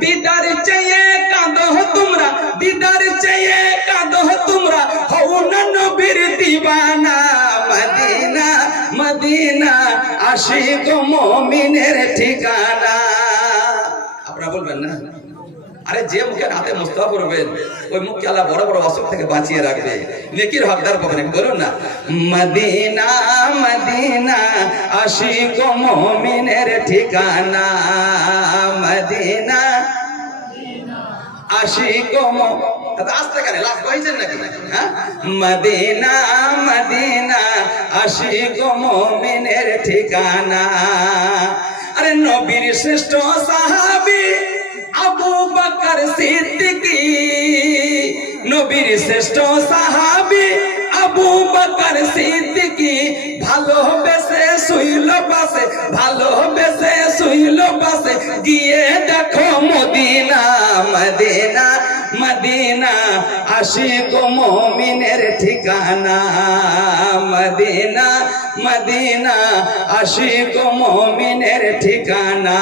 দিদার চেয়ে কাঁদো তোমরা, দিদার চেয়ে কাঁদো তোমরা। হও না নবীর দিবানা, মদিনা মদিনা, আশিক মমিনের ঠিকানা। আপনারা বলবেন না? আরে যে মুখে হাতে মুস্তফা করবেন ওই মুখকে আল্লাহ বড় বড় অসুখ থেকে বাঁচিয়ে রাখবে। নেকির হকদার পাবেন বলুন না। মদিনা মদিনা, আশিক মুমিনের ঠিকানা। মদিনা কেন হ্যাঁ? মদিনা মদিনা, আশিক মুমিনের ঠিকানা। আরে নবীর শ্রেষ্ঠ সাহাবী আবু বকর সিদ্দিকী, নবীর শ্রেষ্ঠ সাহাবী আবু বকর সিদ্দিকী। ভালোবেসে শুইল পাশে ভালোবেসে শুইল পাশে। গিয়ে দেখো মদিনা মদিনা মদিনা, আশিক মুমিনের ঠিকানা। মদিনা মদিনা, আশিক মুমিনের ঠিকানা।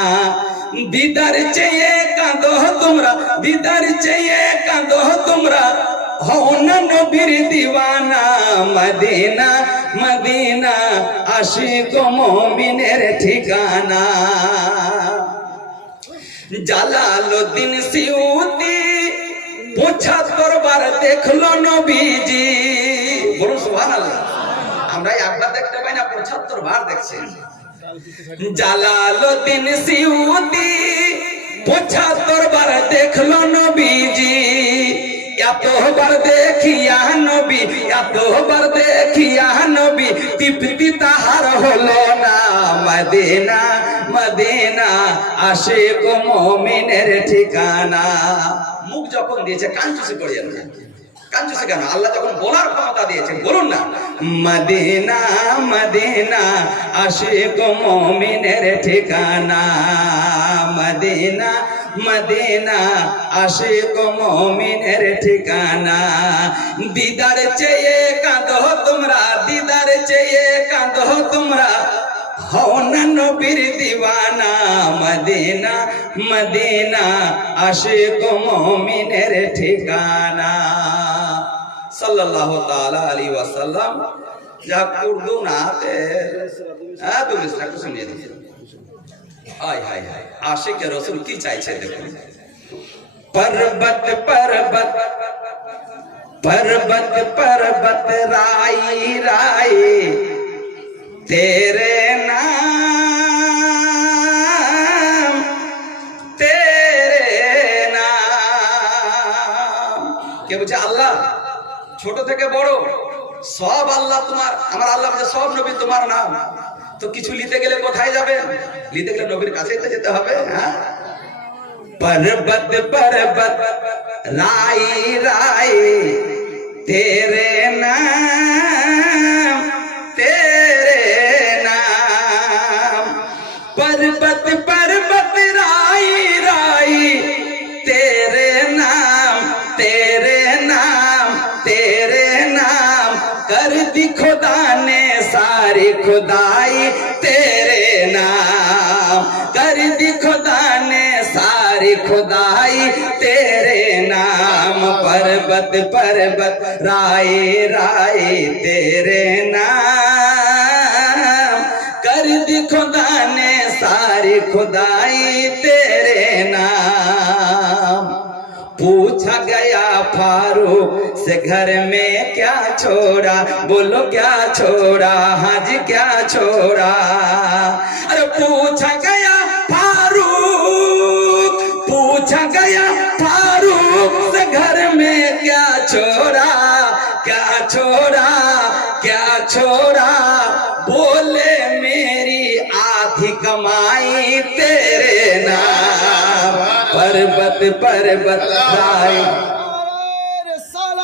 দিদার চেয়ে কাঁদো তোমরা, দিদার চেয়ে কাঁদো তোমরা। হও না নবীর দিওয়ানা, মদিনা মদিনা, আশিক মুমিনের ঠিকানা। জালালুদ্দিন সিউতি পঁচাত্তর বার দেখল নবীজি। বলুন সুবহানাল্লাহ। আমরা একবার দেখতে পাই না পঁচাত্তর বার দেখছি। জালালুদ্দিন সিউতি পঁচাত্তর বার দেখল নবীজি। এতবার দেখিয়া নবী, এতবার দেখিয়া নবী, তৃপ্তি তাহার হলো না। মদিনা মদিনা আসে মমিনের ঠিকানা। মুখ যখন দিয়েছে, কান চুষে পড়ে যাচ্ছে চুষে কেন? আল্লাহ যখন বলার ক্ষমতা দিয়েছে বলুন না। মদিনা মদিনা গো মমিনের ঠিকানা। মদিনা মদিনা গো মমিনের ঠিকানা। দিদার চেয়ে কাঁদো তোমরা, দিদার চেয়ে কাঁদো তোমরা। مدینا تعالی آئی عاشق رسول کی چاہیے আল্লাহ, ছোট থেকে বড়, সব আল্লাহ তোমার, আমার আল্লাহ মানে সব নবী তোমার নাম। তো কিছু নিতে গেলে কোথায় যাবে নিতে গেলে নবীর কাছে যেতে হবে হ্যাঁ? পর্বত পর্বত রাই রায় তে دی خدا نے ساری خدائی تیرے نام۔ کر دی خدا نے ساری خدائی تیرے نام۔ پربت پربت رائے رائے تیرے نام۔ کر دی خدا نے ساری خدائی تیرے نام۔ پوچھا گیا فارو سے گھر میں کیا چھوڑا؟ بولو کیا چھوڑا؟ حج کیا چھوڑا؟ پر بتائے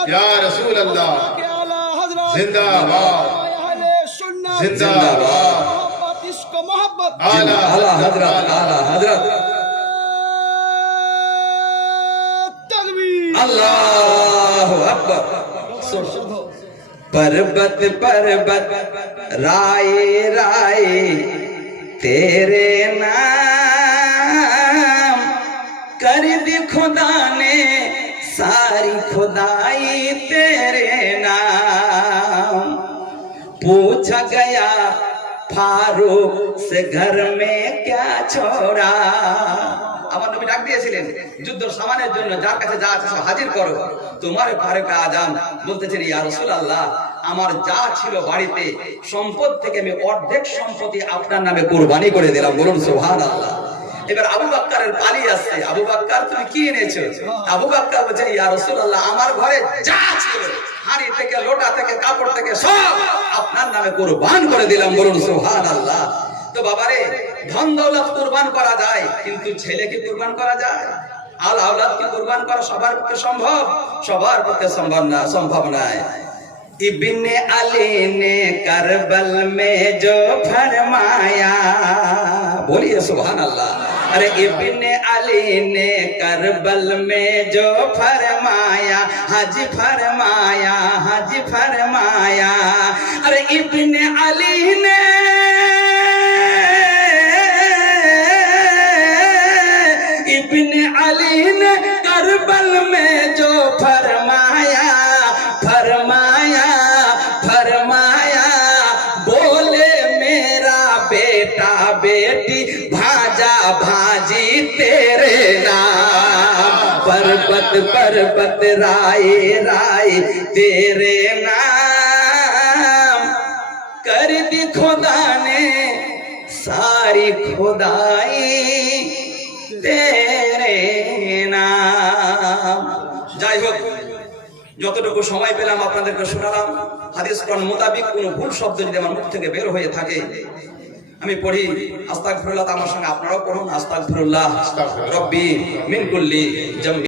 یا رسول اللہ زندہ باد زندہ باد اس محبت اعلی حضرت آلہ حضرت۔ اللہ اکبر۔ پربت پربت رائے رائے تیرے نام खुदा ने सारी खुदाई तेरे नाम पूछा गया फारूक से घर में क्या छोड़ा আমার নবী ডাক দিয়েছিলেন যুদ্ধ সামানের জন্য যার কাছে যা আছে সব হাজির করো তোমার ফারুক আজাম বলতেছেন ইয়া রাসূলুল্লাহ আমার যা ছিল বাড়িতে সম্পদ থেকে আমি অর্ধেক সম্পত্তি আপনার নামে কুরবানি করে দিলাম বলুন সুবহানাল্লাহ এবার আবু বাক্কারের পালি আসছে আবু বাক্কার তুমি কি এনেছো আবু বাক্কার বলছে ইয়া রাসূলুল্লাহ আমার ঘরে যা ছিল হাড়ি থেকে লোটা থেকে কাপড় থেকে সব আপনার নামে কুরবান করে দিলাম বলুন সুবহানাল্লাহ তো বাবারে ধন দৌলত কুরবান করা যায় কিন্তু ছেলেকে কুরবান করা যায় আল আওলাদ কি কুরবান করা সবার পক্ষে সম্ভব সবার পক্ষে সম্ভব না সম্ভব নয় इब्न अली ने करबल में जो फरमाया बोलिए सुभान अल्लाह اور ابن علی نے کربل میں جو فرمایا حج فرمایا حج فرمایا اور ابن علی نے ابن علی نے کربل میں جو فرمایا فرمایا فرمایا بولے میرا بیٹا بیٹی भाजा भाजी तेरे नाम पर्वत पर्वत राय राय तेरे नाम कर दी खुदा ने सारी खुदाई তেরে নাম যাই হোক যতটুকু সময় পেলাম আপনাদেরকে শোনালাম হাদিস কোরআন মোতাবিক কোনো ভুল শব্দ যদি আমার মুখ থেকে বের হয়ে থাকে আমি পড়ি আস্তাগফিরুল্লাহ আমার সঙ্গে আপনারাও পড়ুন আস্তাগফিরুল্লাহ। রব্বি মিন কুল্লি জামবি।